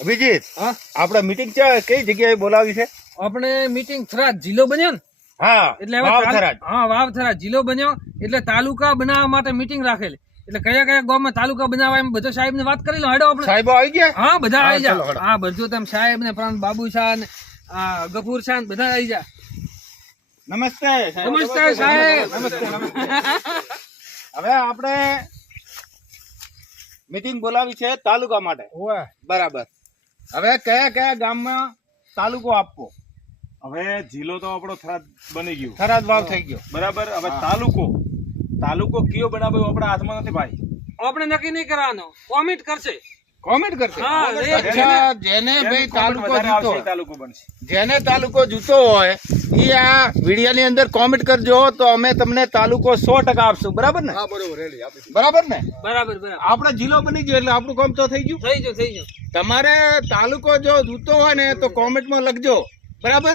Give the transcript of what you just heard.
અભિજીત, હા આપણે મીટિંગ કઈ જગ્યાએ બોલાવી છે? આપણે મીટિંગ થરાદ જિલ્લો બન્યો ને હા, એટલે હવે વાવથરાજ. હા વાવથરાદ જિલ્લો બન્યો એટલે તાલુકા બનાવવા માટે મીટિંગ રાખેલી. એટલે કયા કયા ગામમાં તાલુકા બનાવવા એમ બધા સાહેબ ને વાત કરી લો. હેડો આપણે સાહેબો આવી ગયા? હા બધા હા, આવી ચાલો, જા. હેડો. હા બધું તમે સાહેબ ને પ્રાંત બાબુ શાહ ને ગફૂર શાહ ને બધા આવી જા. નમસ્તે સાહેબ. નમસ્તે સાહેબ. નમસ્તે, નમસ્તે. હવે આપણે મીટિંગ બોલાવી છે તાલુકા માટે. બરાબર. હવે કયા કયા ગામમાં તાલુકો આપવો? હવે જિલ્લો તો આપણો થરાદ બની ગયો, થરાદ વાવ થઈ ગયો. બરાબર. હવે હા. તાલુકો કયો બનાવ્યો આપણા હાથમાં નથી ભાઈ. આપણે નક્કી નહીં કરવાનો, કોમેન્ટ કરશે. કોમેન્ટ કરશે. હા, અચ્છા, જેને ભાઈ તાલુકો વધારે જીતો આવશે એ તાલુકો બનશે. જેને તાલુકો જીતો હોય એ આ વિડિયાની અંદર કોમેન્ટ કરજો તો અમે તમને તાલુકો 100% આપશું. બરાબર ને? બરાબર ને? બરાબર બરાબર આપણે જિલ્લો બની ગયો એટલે આપણું કામ તો થઈ ગયું. થઈ ગયું થઈ ગયું. તમારે તાલુકો જો જોતો હોય ને તો કોમેન્ટમાં લખજો. બરાબર.